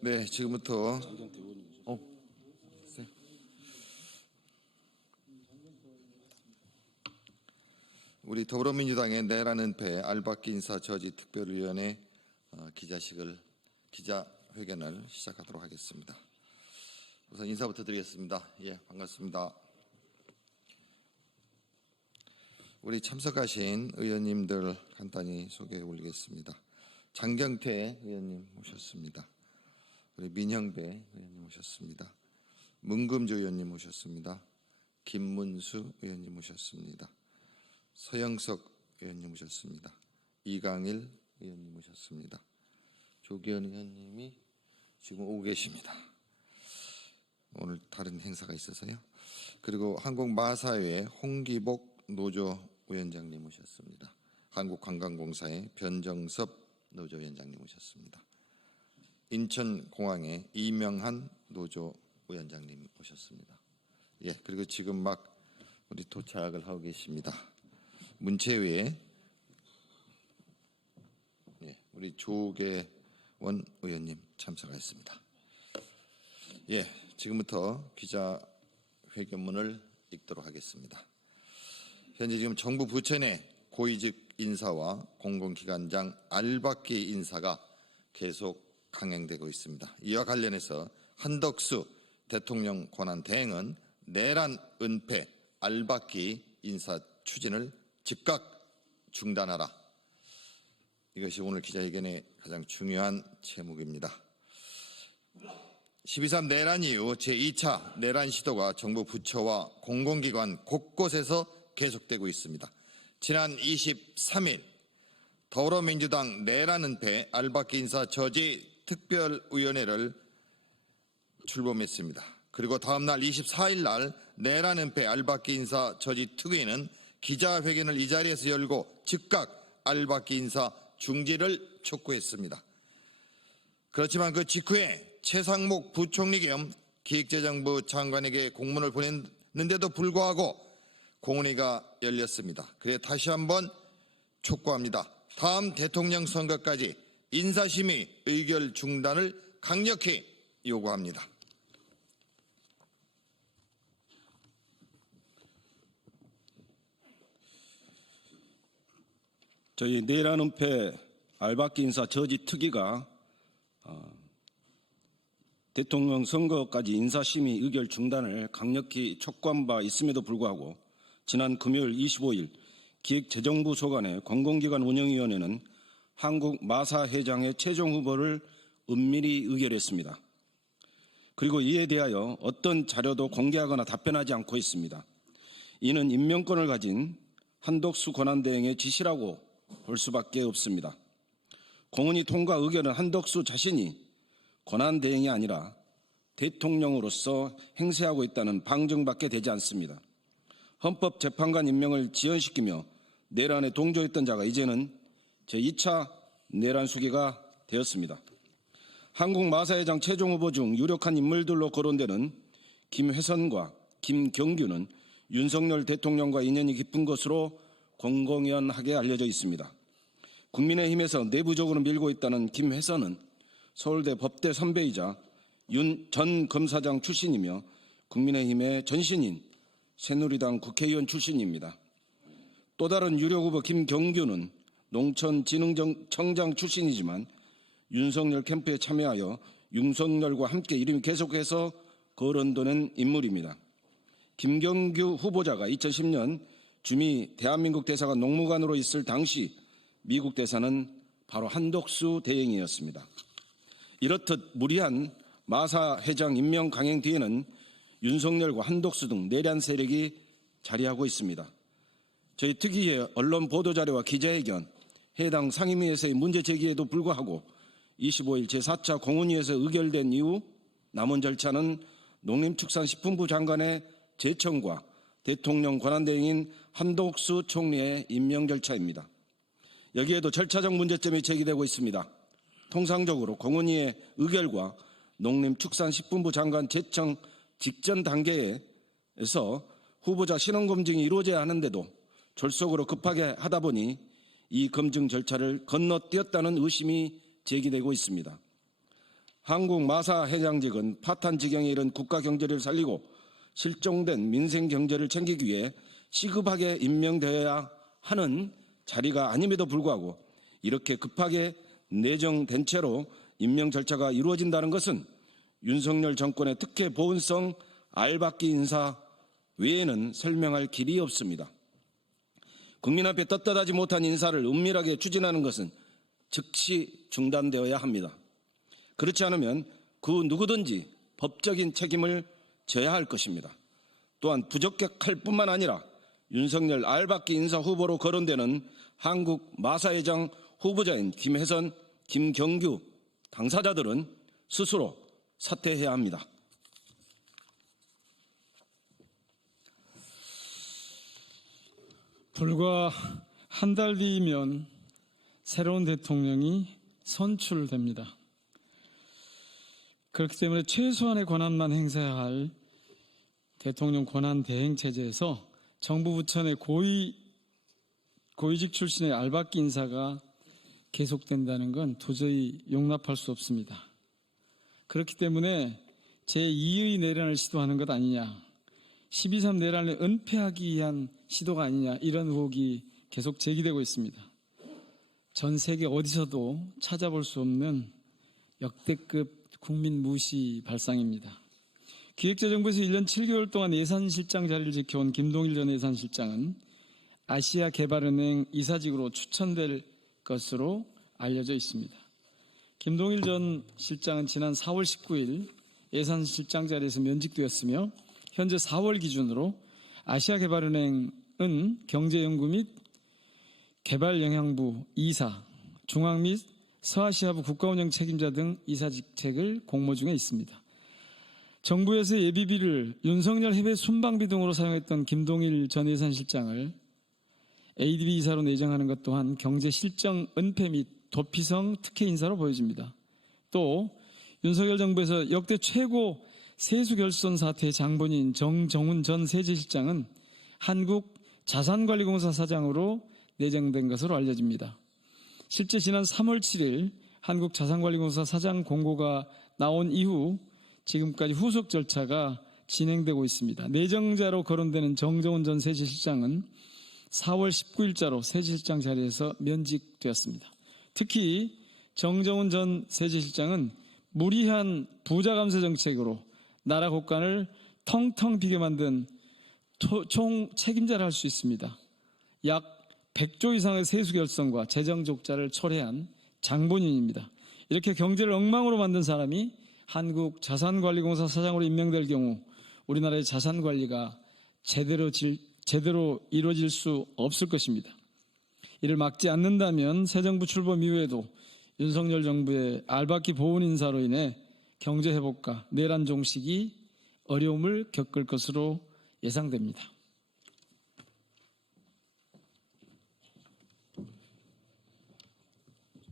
네, 지금부터 우리 더불어민주당의 내라는 배 알박기 인사 저지 특별위원회 기자회견을 시작하도록 하겠습니다. 우선 인사부터 드리겠습니다. 예, 반갑습니다. 우리 참석하신 의원님들 간단히 소개해 올리겠습니다. 장경태 의원님 모셨습니다. 우리 민형배 의원님 모셨습니다. 문금주 의원님 모셨습니다. 김문수 의원님 모셨습니다. 서영석 의원님 모셨습니다. 이강일 의원님 모셨습니다. 조기현 의원님이 지금 오고 계십니다. 오늘 다른 행사가 있어서요. 그리고 한국마사회 홍기복 노조위원장님 모셨습니다. 한국관광공사의 변정섭 노조위원장님 모셨습니다. 인천공항의 이명한 노조위원장님 모셨습니다. 예, 그리고 지금 막 우리 도착을 하고 계십니다. 문체위에 우리 조계원 의원님 참석하였습니다. 예, 지금부터 기자회견문을 읽도록 하겠습니다. 현재 지금 정부 부처 내 고위직 인사와 공공기관장 알박기 인사가 계속 강행되고 있습니다. 이와 관련해서 한덕수 대통령 권한 대행은 내란 은폐 알박기 인사 추진을 즉각 중단하라. 이것이 오늘 기자회견의 가장 중요한 제목입니다. 12.3 내란 이후 제2차 내란 시도가 정부 부처와 공공기관 곳곳에서 계속되고 있습니다. 지난 23일 더불어민주당 내란 은폐 알박기 인사 저지 특별위원회를 출범했습니다. 그리고 다음 날 24일 날 내란 은폐 알박기 인사 저지 특위는 기자회견을 이 자리에서 열고 즉각 알박기 인사 중지를 촉구했습니다. 그렇지만 그 직후에 최상목 부총리 겸 기획재정부 장관에게 공문을 보냈는데도 불구하고 공론회가 열렸습니다. 그래 다시 한번 촉구합니다. 다음 대통령 선거까지 인사심의 의결 중단을 강력히 요구합니다. 저희 내란 은폐 알박기 인사 저지 특위가 대통령 선거까지 인사심의 의결 중단을 강력히 촉구한 바 있음에도 불구하고 지난 금요일 25일 기획재정부 소관의 공공기관 운영위원회는 한국마사 회장의 최종 후보를 은밀히 의결했습니다. 그리고 이에 대하여 어떤 자료도 공개하거나 답변하지 않고 있습니다. 이는 임명권을 가진 한덕수 권한대행의 지시라고 볼 수밖에 없습니다. 공은위 통과 의결은 한덕수 자신이 권한대행이 아니라 대통령으로서 행세하고 있다는 방증밖에 되지 않습니다. 헌법재판관 임명을 지연시키며 내란에 동조했던 자가 이제는 제2차 내란 수기가 되었습니다. 한국마사회장 최종 후보 중 유력한 인물들로 거론되는 김회선과 김경규는 윤석열 대통령과 인연이 깊은 것으로 공공연하게 알려져 있습니다. 국민의힘에서 내부적으로 밀고 있다는 김회선은 서울대 법대 선배이자 윤 전 검사장 출신이며 국민의힘의 전신인 새누리당 국회의원 출신입니다. 또 다른 유력 후보 김경규는 농촌진흥청장 출신이지만 윤석열 캠프에 참여하여 윤석열과 함께 이름이 계속해서 거론되는 인물입니다. 김경규 후보자가 2010년 주미 대한민국 대사가 농무관으로 있을 당시 미국 대사는 바로 한덕수 대행이었습니다. 이렇듯 무리한 마사 회장 임명 강행 뒤에는 윤석열과 한덕수 등 내란 세력이 자리하고 있습니다. 저희 특위의 언론 보도자료와 기자회견, 해당 상임위에서의 문제 제기에도 불구하고 25일 제4차 공은위에서 의결된 이후 남은 절차는 농림축산식품부 장관의 제청과 대통령 권한대행인 한덕수 총리의 임명 절차입니다. 여기에도 절차적 문제점이 제기되고 있습니다. 통상적으로 공은위의 의결과 농림축산식품부 장관 제청 직전 단계에서 후보자 신원검증이 이루어져야 하는데도 졸속으로 급하게 하다 보니 이 검증 절차를 건너뛰었다는 의심이 제기되고 있습니다. 한국 마사 해장직은 파탄 지경에 이른 국가 경제를 살리고 실종된 민생 경제를 챙기기 위해 시급하게 임명되어야 하는 자리가 아님에도 불구하고 이렇게 급하게 내정된 채로 임명 절차가 이루어진다는 것은 윤석열 정권의 특혜 보은성 알박기 인사 외에는 설명할 길이 없습니다. 국민 앞에 떳떳하지 못한 인사를 은밀하게 추진하는 것은 즉시 중단되어야 합니다. 그렇지 않으면 그 누구든지 법적인 책임을 져야 할 것입니다. 또한 부적격할 뿐만 아니라 윤석열 알박기 인사 후보로 거론되는 한국 마사회장 후보자인 김혜선, 김경규 당사자들은 스스로 사퇴해야 합니다. 불과 한 달 뒤이면 새로운 대통령이 선출됩니다. 그렇기 때문에 최소한의 권한만 행사해야 할 대통령 권한 대행 체제에서 정부 부처 내 고위직 출신의 알박기 인사가 계속된다는 건 도저히 용납할 수 없습니다. 그렇기 때문에 제2의 내란을 시도하는 것 아니냐, 12.3 내란을 은폐하기 위한 시도가 아니냐, 이런 의혹이 계속 제기되고 있습니다. 전 세계 어디서도 찾아볼 수 없는 역대급 국민 무시 발상입니다. 기획재정부에서 1년 7개월 동안 예산실장 자리를 지켜온 김동일 전 예산실장은 아시아개발은행 이사직으로 추천될 것으로 알려져 있습니다. 김동일 전 실장은 지난 4월 19일 예산실장 자리에서 면직되었으며 현재 4월 기준으로 아시아개발은행은 경제연구 및 개발영향부 이사, 중앙 및 서아시아부 국가운영 책임자 등 이사 직책을 공모 중에 있습니다. 정부에서 예비비를 윤석열 해외 순방비 등으로 사용했던 김동일 전 예산실장을 ADB 이사로 내정하는 것 또한 경제실정 은폐 및 도피성 특혜 인사로 보여집니다. 또 윤석열 정부에서 역대 최고 세수결손 사태의 장본인 정정훈 전 세제실장은 한국자산관리공사 사장으로 내정된 것으로 알려집니다. 실제 지난 3월 7일 한국자산관리공사 사장 공고가 나온 이후 지금까지 후속 절차가 진행되고 있습니다. 내정자로 거론되는 정정훈 전 세제실장은 4월 19일자로 세제실장 자리에서 면직되었습니다. 특히 정정훈 전 세제실장은 무리한 부자 감세 정책으로 나라 곳간을 텅텅 비게 만든 총 책임자를 할 수 있습니다. 약 100조 이상의 세수 결손과 재정 적자를 초래한 장본인입니다. 이렇게 경제를 엉망으로 만든 사람이 한국자산관리공사 사장으로 임명될 경우 우리나라의 자산관리가 제대로 이루어질 수 없을 것입니다. 이를 막지 않는다면 새 정부 출범 이후에도 윤석열 정부의 알박기 보훈 인사로 인해 경제 회복과 내란 종식이 어려움을 겪을 것으로 예상됩니다.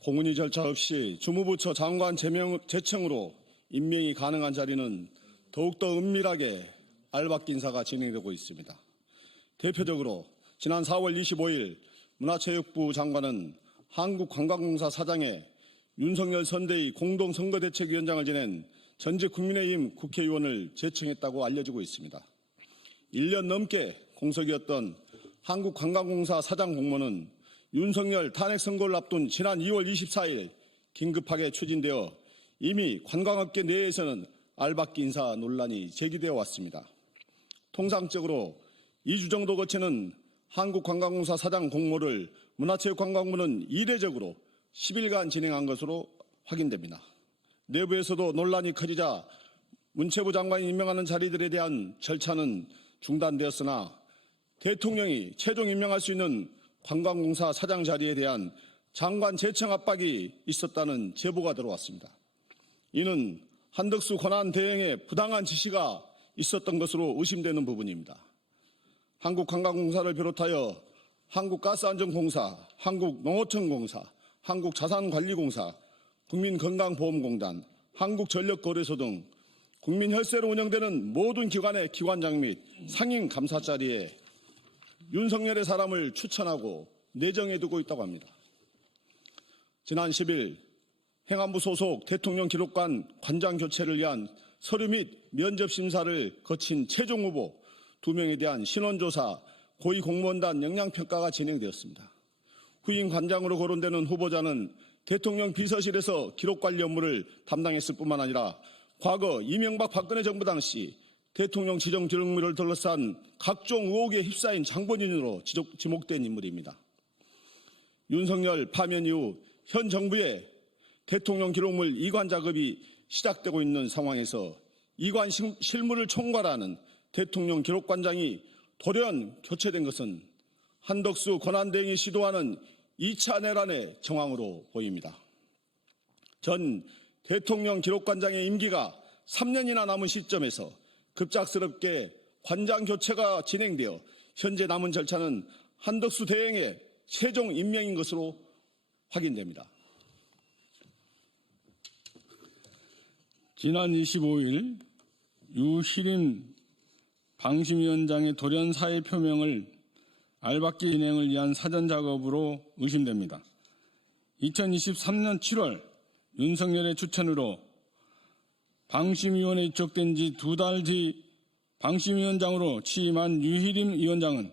공문위 절차 없이 주무부처 장관 제청으로 임명이 가능한 자리는 더욱더 은밀하게 알박기 인사가 진행되고 있습니다. 대표적으로 지난 4월 25일 문화체육부 장관은 한국관광공사 사장에 윤석열 선대위 공동선거대책위원장을 지낸 전직 국민의힘 국회의원을 제청했다고 알려지고 있습니다. 1년 넘게 공석이었던 한국관광공사 사장 공모는 윤석열 탄핵 선거를 앞둔 지난 2월 24일 긴급하게 추진되어 이미 관광업계 내에서는 알박기 인사 논란이 제기되어 왔습니다. 통상적으로 2주 정도 거치는 한국관광공사 사장 공모를 문화체육관광부는 이례적으로 10일간 진행한 것으로 확인됩니다. 내부에서도 논란이 커지자 문체부 장관이 임명하는 자리들에 대한 절차는 중단되었으나 대통령이 최종 임명할 수 있는 관광공사 사장 자리에 대한 장관 제청 압박이 있었다는 제보가 들어왔습니다. 이는 한덕수 권한 대행의 부당한 지시가 있었던 것으로 의심되는 부분입니다. 한국관광공사를 비롯하여 한국가스안전공사, 한국농어촌공사, 한국자산관리공사, 국민건강보험공단, 한국전력거래소 등 국민 혈세로 운영되는 모든 기관의 기관장 및 상임 감사 자리에 윤석열의 사람을 추천하고 내정해두고 있다고 합니다. 지난 10일 행안부 소속 대통령 기록관 관장 교체를 위한 서류 및 면접 심사를 거친 최종 후보 2명에 대한 신원조사, 고위공무원단 역량평가가 진행되었습니다. 후임 관장으로 거론되는 후보자는 대통령 비서실에서 기록관리 업무를 담당했을 뿐만 아니라 과거 이명박 박근혜 정부 당시 대통령 지정 기록물을 둘러싼 각종 의혹에 휩싸인 장본인으로 지목된 인물입니다. 윤석열 파면 이후 현 정부의 대통령 기록물 이관 작업이 시작되고 있는 상황에서 이관 실무를 총괄하는 대통령 기록관장이 돌연 교체된 것은 한덕수 권한대행이 시도하는 2차 내란의 정황으로 보입니다. 전 대통령 기록관장의 임기가 3년이나 남은 시점에서 급작스럽게 관장 교체가 진행되어 현재 남은 절차는 한덕수 대행의 최종 임명인 것으로 확인됩니다. 지난 25일 유시림 방심위원장의 돌연 사의 표명을 알박기 진행을 위한 사전 작업으로 의심됩니다. 2023년 7월 윤석열의 추천으로 방심위원회에 입적된 지 2달 뒤 방심위원장으로 취임한 유희림 위원장은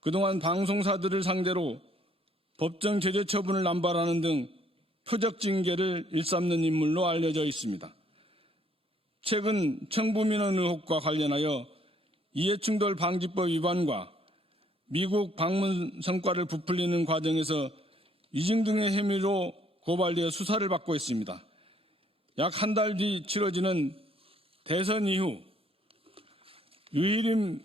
그동안 방송사들을 상대로 법정 제재 처분을 남발하는 등 표적 징계를 일삼는 인물로 알려져 있습니다. 최근 청부민원 의혹과 관련하여 이해충돌 방지법 위반과 미국 방문 성과를 부풀리는 과정에서 위증 등의 혐의로 고발되어 수사를 받고 있습니다. 약 한 달 뒤 치러지는 대선 이후 유희림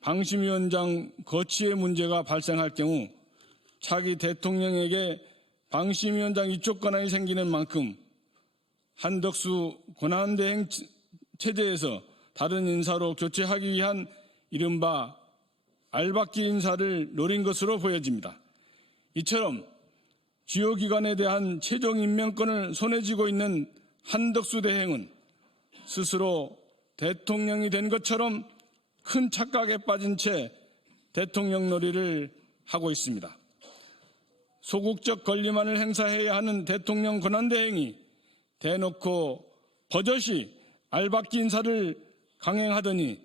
방심위원장 거취의 문제가 발생할 경우 차기 대통령에게 방심위원장 이쪽 권한이 생기는 만큼 한덕수 권한대행 체제에서 다른 인사로 교체하기 위한 이른바 알박기 인사를 노린 것으로 보여집니다. 이처럼 주요 기관에 대한 최종 임명권을 손에 쥐고 있는 한덕수 대행은 스스로 대통령이 된 것처럼 큰 착각에 빠진 채 대통령 놀이를 하고 있습니다. 소극적 권리만을 행사해야 하는 대통령 권한대행이 대놓고 버젓이 알박기 인사를 강행하더니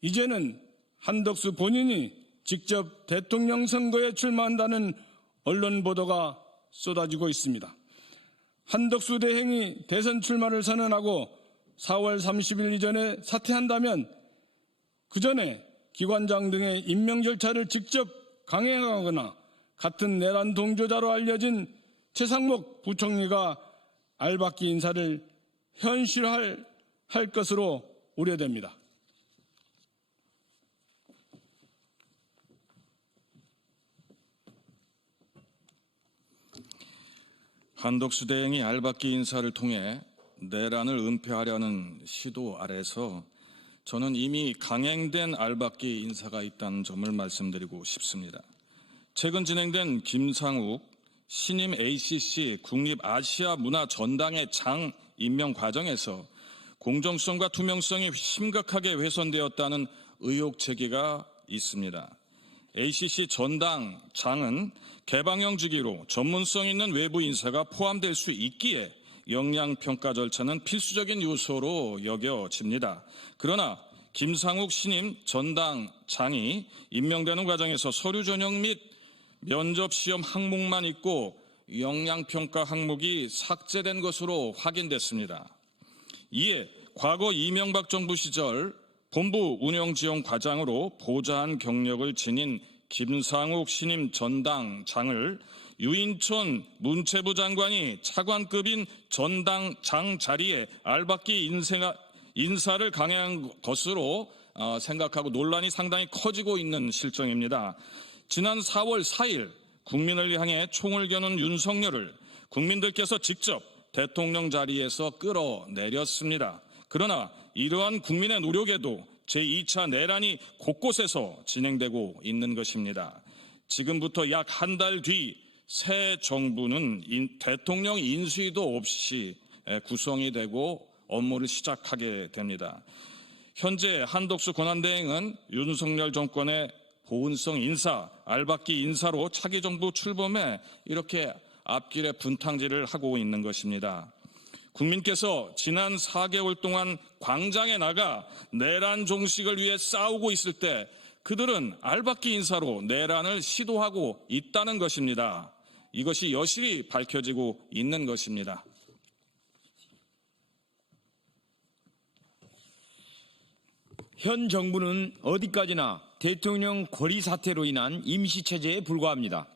이제는 한덕수 본인이 직접 대통령 선거에 출마한다는 언론 보도가 쏟아지고 있습니다. 한덕수 대행이 대선 출마를 선언하고 4월 30일 이전에 사퇴한다면 그 전에 기관장 등의 임명 절차를 직접 강행하거나 같은 내란 동조자로 알려진 최상목 부총리가 알박기 인사를 현실화할 것으로 우려됩니다. 한덕수 대행이 알박기 인사를 통해 내란을 은폐하려는 시도 아래서 저는 이미 강행된 알박기 인사가 있다는 점을 말씀드리고 싶습니다. 최근 진행된 김상욱 신임 ACC 국립아시아문화전당의 장 임명 과정에서 공정성과 투명성이 심각하게 훼손되었다는 의혹 제기가 있습니다. ACC 전당 장은 개방형 직위로 전문성 있는 외부 인사가 포함될 수 있기에 역량평가 절차는 필수적인 요소로 여겨집니다. 그러나 김상욱 신임 전당장이 임명되는 과정에서 서류 전형 및 면접 시험 항목만 있고 역량평가 항목이 삭제된 것으로 확인됐습니다. 이에 과거 이명박 정부 시절 본부 운영지원과장으로 보좌한 경력을 지닌 김상욱 신임 전당장을 유인촌 문체부 장관이 차관급인 전당장 자리에 알박기 인사를 강행한 것으로 생각하고 논란이 상당히 커지고 있는 실정입니다. 지난 4월 4일 국민을 향해 총을 겨눈 윤석열을 국민들께서 직접 대통령 자리에서 끌어내렸습니다. 그러나 이러한 국민의 노력에도 제2차 내란이 곳곳에서 진행되고 있는 것입니다. 지금부터 약 한 달 뒤 새 정부는 대통령 인수위도 없이 구성이 되고 업무를 시작하게 됩니다. 현재 한덕수 권한대행은 윤석열 정권의 보훈성 인사, 알박기 인사로 차기 정부 출범에 이렇게 앞길에 분탕질을 하고 있는 것입니다. 국민께서 지난 4개월 동안 광장에 나가 내란 종식을 위해 싸우고 있을 때 그들은 알박기 인사로 내란을 시도하고 있다는 것입니다. 이것이 여실히 밝혀지고 있는 것입니다. 현 정부는 어디까지나 대통령 고리 사태로 인한 임시체제에 불과합니다.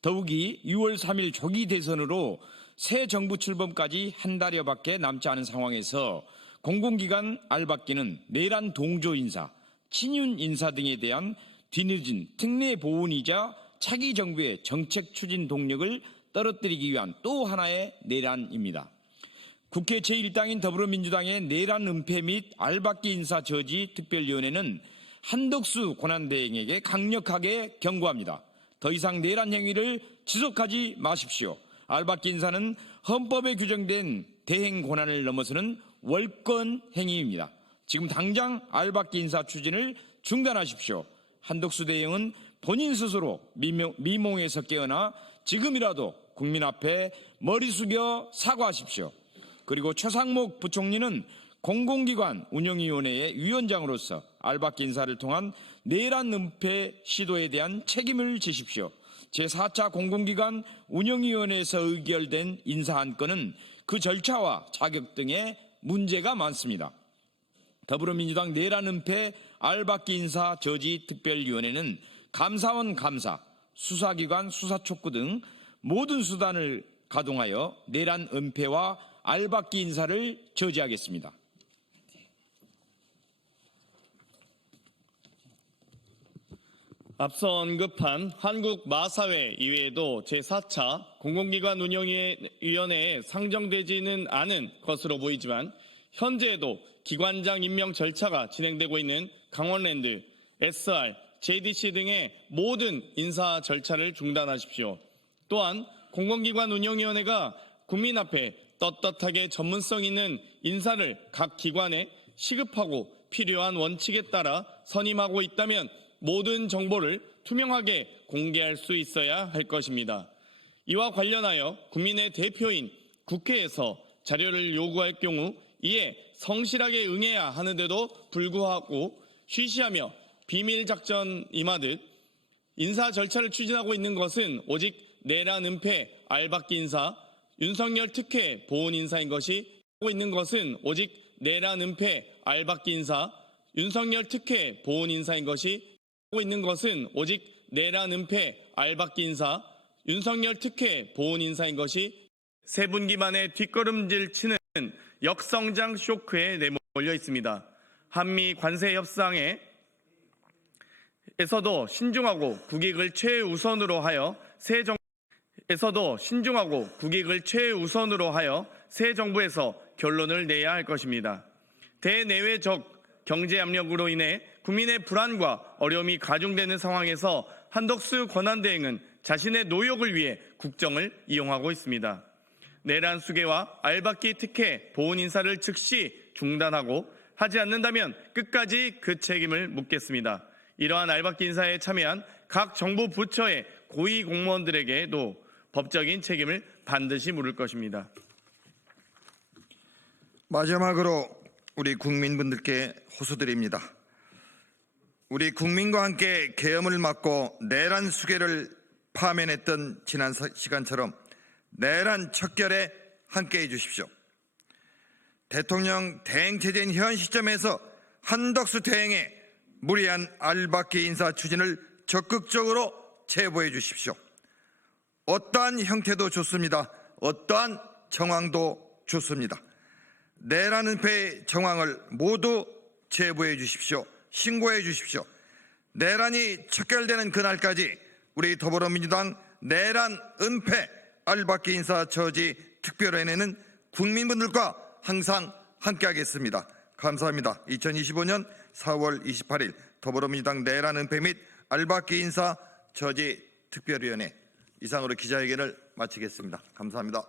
더욱이 6월 3일 조기 대선으로 새 정부 출범까지 한 달여밖에 남지 않은 상황에서 공공기관 알박기는 내란 동조 인사, 친윤 인사 등에 대한 뒤늦은 특례 보훈이자 차기 정부의 정책 추진 동력을 떨어뜨리기 위한 또 하나의 내란입니다. 국회 제1당인 더불어민주당의 내란 은폐 및 알박기 인사 저지 특별위원회는 한덕수 권한대행에게 강력하게 경고합니다. 더 이상 내란 행위를 지속하지 마십시오. 알박기 인사는 헌법에 규정된 대행 권한을 넘어서는 월권 행위입니다. 지금 당장 알박기 인사 추진을 중단하십시오. 한덕수 대행은 본인 스스로 미몽에서 깨어나 지금이라도 국민 앞에 머리 숙여 사과하십시오. 그리고 최상목 부총리는 공공기관 운영위원회의 위원장으로서 알박기 인사를 통한 내란 은폐 시도에 대한 책임을 지십시오. 제4차 공공기관 운영위원회에서 의결된 인사 안건은 그 절차와 자격 등의 문제가 많습니다. 더불어민주당 내란 은폐 알박기 인사 저지 특별위원회는 감사원 감사, 수사기관 수사촉구 등 모든 수단을 가동하여 내란 은폐와 알박기 인사를 저지하겠습니다. 앞서 언급한 한국마사회 이외에도 제4차 공공기관 운영위원회에 상정되지는 않은 것으로 보이지만 현재에도 기관장 임명 절차가 진행되고 있는 강원랜드, SR, JDC 등의 모든 인사 절차를 중단하십시오. 또한 공공기관 운영위원회가 국민 앞에 떳떳하게 전문성 있는 인사를 각 기관에 시급하고 필요한 원칙에 따라 선임하고 있다면 모든 정보를 투명하게 공개할 수 있어야 할 것입니다. 이와 관련하여 국민의 대표인 국회에서 자료를 요구할 경우 이에 성실하게 응해야 하는데도 불구하고 쉬쉬하며 비밀작전 임하듯 인사 절차를 추진하고 있는 것은 오직 내란 은폐 알박기 인사, 윤석열 특혜 보훈 인사인 것이 하고 있는 것은 오직 내란 은폐 알박기 인사, 윤석열 특혜 보훈 인사인 것이 하고 있는 것은 오직 내란 은폐 알박기 인사, 윤석열 특혜 보훈 인사인 것이 세 분기만에 뒷걸음질 치는 역성장 쇼크에 내몰려 있습니다. 한미 관세 협상에서도 신중하고 국익을 최우선으로 하여 새 정부에서 결론을 내야 할 것입니다. 대내외적 경제 압력으로 인해 국민의 불안과 어려움이 가중되는 상황에서 한덕수 권한대행은 자신의 노역을 위해 국정을 이용하고 있습니다. 내란 수괴와 알박기 특혜 보훈 인사를 즉시 중단하고 하지 않는다면 끝까지 그 책임을 묻겠습니다. 이러한 알박기 인사에 참여한 각 정부 부처의 고위 공무원들에게도 법적인 책임을 반드시 물을 것입니다. 마지막으로 우리 국민분들께 호소드립니다. 우리 국민과 함께 계엄을 막고 내란 수괴를 파면했던 지난 시간처럼 내란 척결에 함께해 주십시오. 대통령 대행 체제인 현 시점에서 한덕수 대행의 무리한 알박기 인사 추진을 적극적으로 제보해 주십시오. 어떠한 형태도 좋습니다. 어떠한 정황도 좋습니다. 내란 은폐의 정황을 모두 제보해 주십시오. 신고해 주십시오. 내란이 척결되는 그날까지 우리 더불어민주당 내란 은폐 알박기 인사 저지 특별위원회는 국민분들과 항상 함께하겠습니다. 감사합니다. 2025년 4월 28일 더불어민주당 내란 은폐 및 알박기 인사 저지 특별위원회 이상으로 기자회견을 마치겠습니다. 감사합니다.